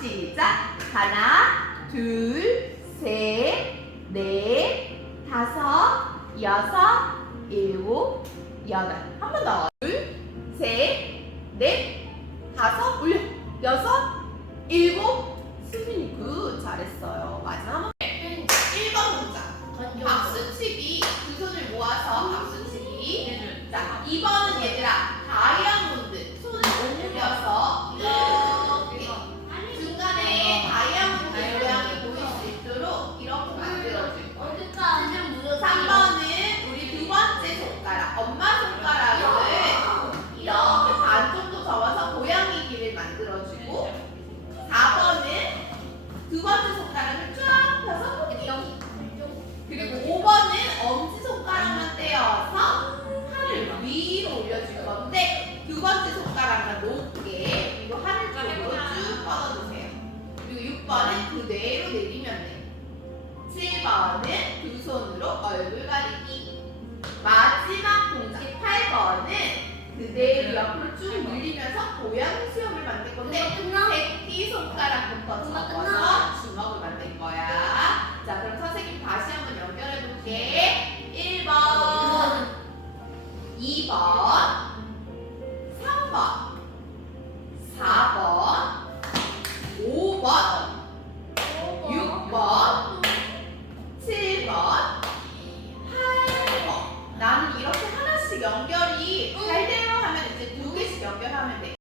시작. 하나, 둘, 셋, 넷, 다섯, 여섯, 일곱, 여덟. 한 번 더. 둘, 셋, 넷, 다섯, 올려. 여섯, 일곱. 수빈이 굿. 잘했어요. 마지막 한 번. 1번 문장. 박수치기. 두 손을 모아서 박수치기. 자, 2번은 얘들아. 다이아몬드. 손을 올려서 이렇게 중간에 다이아몬드 모양이 보일 수 있도록 이렇게 만들어줄 거예요. 3번은 우리 두 번째 손가락, 엄마 손가락을 이렇게 반 정도 접어서 고양이 길을 만들어주고 4번은 두 번째 손가락을 쫙 펴서 토끼 그리고 5번은 엄지 손가락만 떼어서 팔을 위로 올려줄 건데 두 번째 손가락만 높게 위로 하늘 쪽으로 쭉 뻗어주세요. 그리고 6번은 그대로 내리면 돼요. 7번은 두 손으로 얼굴 가리기. 마지막 동작 8번은 그대로 옆으로 쭉 밀리면서 고양이 수염을 만들 건데 새끼 손가락부터 접어서 주먹을 만들 거야. 자, 그럼 선생님 다시 한번 연결해 볼게. 1번, 2번, 5번, 6번, 7번, 8번. 나는 이렇게 하나씩 연결이 잘 돼요 하면 이제 두 개씩 연결하면 돼.